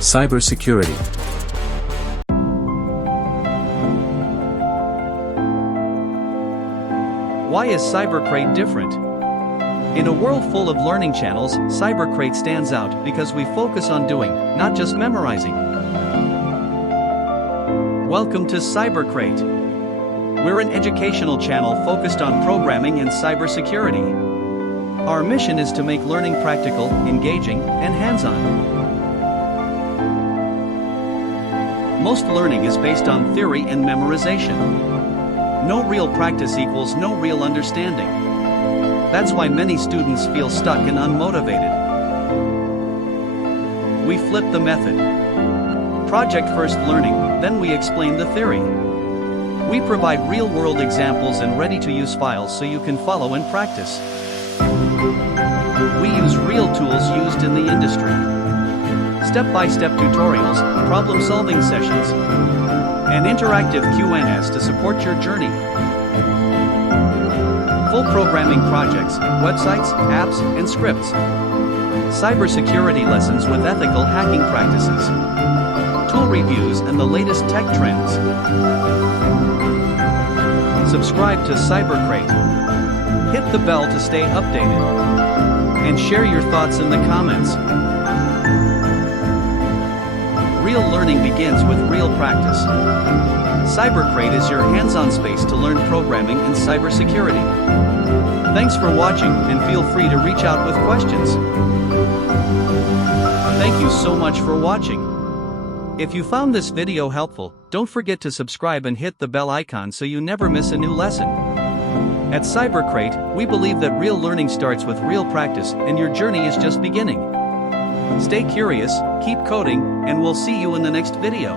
Cybersecurity. Why is CyberCrate different? In a world full of learning channels, CyberCrate stands out because we focus on doing, not just memorizing. Welcome to CyberCrate. We're an educational channel focused on programming and cybersecurity. Our mission is to make learning practical, engaging, and hands-on. Most learning is based on theory and memorization. No real practice equals no real understanding. That's why many students feel stuck and unmotivated. We flip the method. Project first learning, then we explain the theory. We provide real-world examples and ready-to-use files so you can follow and practice. We use real tools used in the industry. Step-by-step tutorials, problem-solving sessions, and interactive Q&As to support your journey. Full programming projects, websites, apps, and scripts. Cybersecurity lessons with ethical hacking practices. Tool reviews and the latest tech trends. Subscribe to CyberCrate. Hit the bell to stay updated. And share your thoughts in the comments. Real learning begins with real practice. CyberCrate is your hands-on space to learn programming and cybersecurity. Thanks for watching, and feel free to reach out with questions. Thank you so much for watching. If you found this video helpful, don't forget to subscribe and hit the bell icon so you never miss a new lesson. At CyberCrate, we believe that real learning starts with real practice, and your journey is just beginning. Stay curious, keep coding, and we'll see you in the next video.